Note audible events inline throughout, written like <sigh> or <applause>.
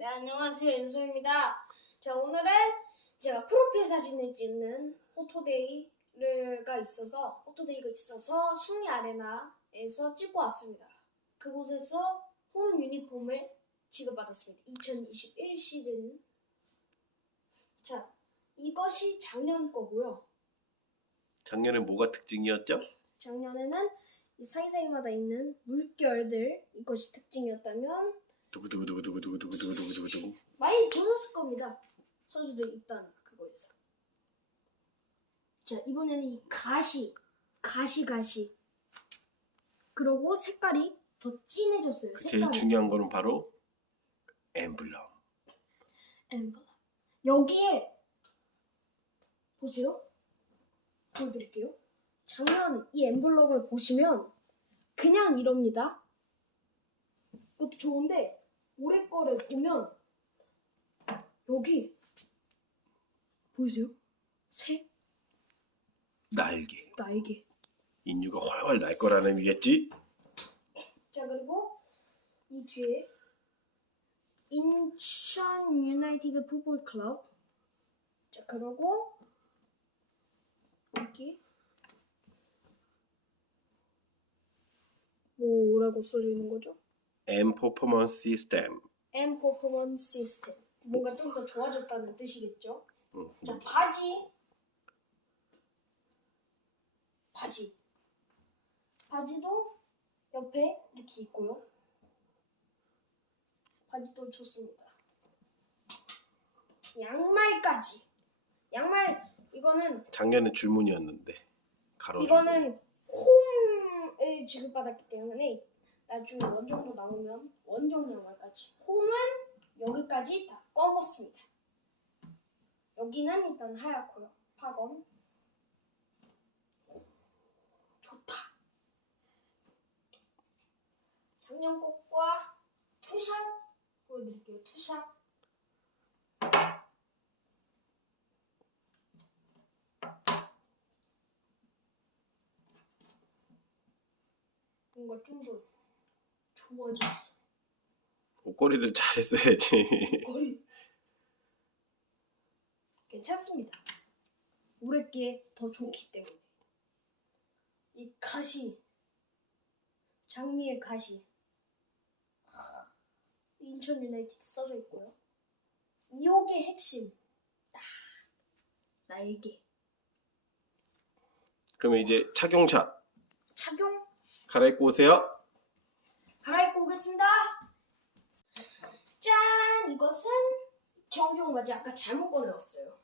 네, 안녕하세요. 연수입니다. 자, 오늘은 제가 프로필 사진을 찍는 포토데이가 있어서, 포토데이가 있어서 승리 아레나에서 찍고 왔습니다. 그곳에서 홈 유니폼을 지급받았습니다. 2021 시즌. 자, 이것이 작년 거고요. 작년에 뭐가 특징이었죠? 작년에는 이 사이사이마다 있는 물결들, 이것이 특징이었다면 두구두구두구두구두구두구두구두구두구 많이 보셨을 겁니다. 선수들 일단 그거에서. 자 이번에는 이 가시, 가시 가시. 그리고 색깔이 더 진해졌어요. 그 제일 색깔이. 중요한 거는 바로 엠블럼 엠블럼. 여기에 보세요. 보여드릴게요. 작년 이 엠블럼을 보시면 그냥 이럽니다. 그것도 좋은데 올해 거를 보면 여기 보이세요? 새 날개 날개. 인류가 훨훨 날 거라는 얘기겠지? 자 그리고 이 뒤에 인천 유나이티드 풋볼 클럽. 자 그리고 여기 뭐라고 써져 있는 거죠? M 퍼포먼스 시스템 M 퍼포먼스 시스템. 뭔가 좀 더 좋아졌다는 뜻이겠죠? 응. 자 바지. 바지. 바지도 옆에 이렇게 있고요. 바지도 좋습니다. 양말까지. 양말 이거는 작년에 줄무늬였는데 가로 이거는 홈을 지급받았기 때문에 나중에 원정도 나오면 원정 양말까지. 홈은 여기까지 다 검었습니다. 여기는 일단 하얗고요. 파건 좋다. 작년 꽃과 투샷 보여드릴게요. 투샷. 뭔가 좀 더 좋아졌어. 옷걸이를 <laughs> 잘했어야지. 거의 괜찮습니다. 게더 좋기 때문에. 이 가시. 장미의 가시. 하, 인천 유나이티드 써져 있고요. 이옥의 핵심. 딱. 날개. 그러면 이제 착용샷 착용? 갈아입고 오세요 오겠습니다. 짠! 이것은 경기용 바지. 아까 잘못 꺼내왔어요.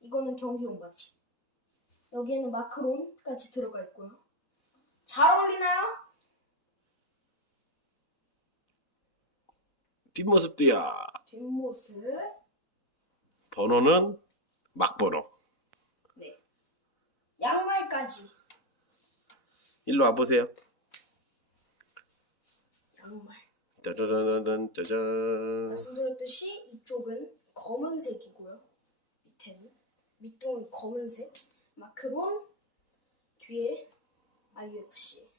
이거는 경기용 바지. 여기에는 마크론까지 들어가 있고요. 잘 어울리나요? 뒷모습도야 뒷모습. 번호는 막번호 네. 양말까지. 일로 와보세요 양말. 짜자자잔 짜잔 말씀드렸듯이 이쪽은 검은색이고요. 밑에는 밑동은 검은색. 마크론 뒤에 IUFC.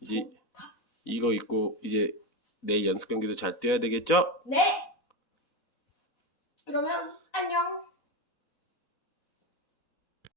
이제 이거 입고 이제 내일 연습 경기도 잘 뛰어야 되겠죠? 네. 그러면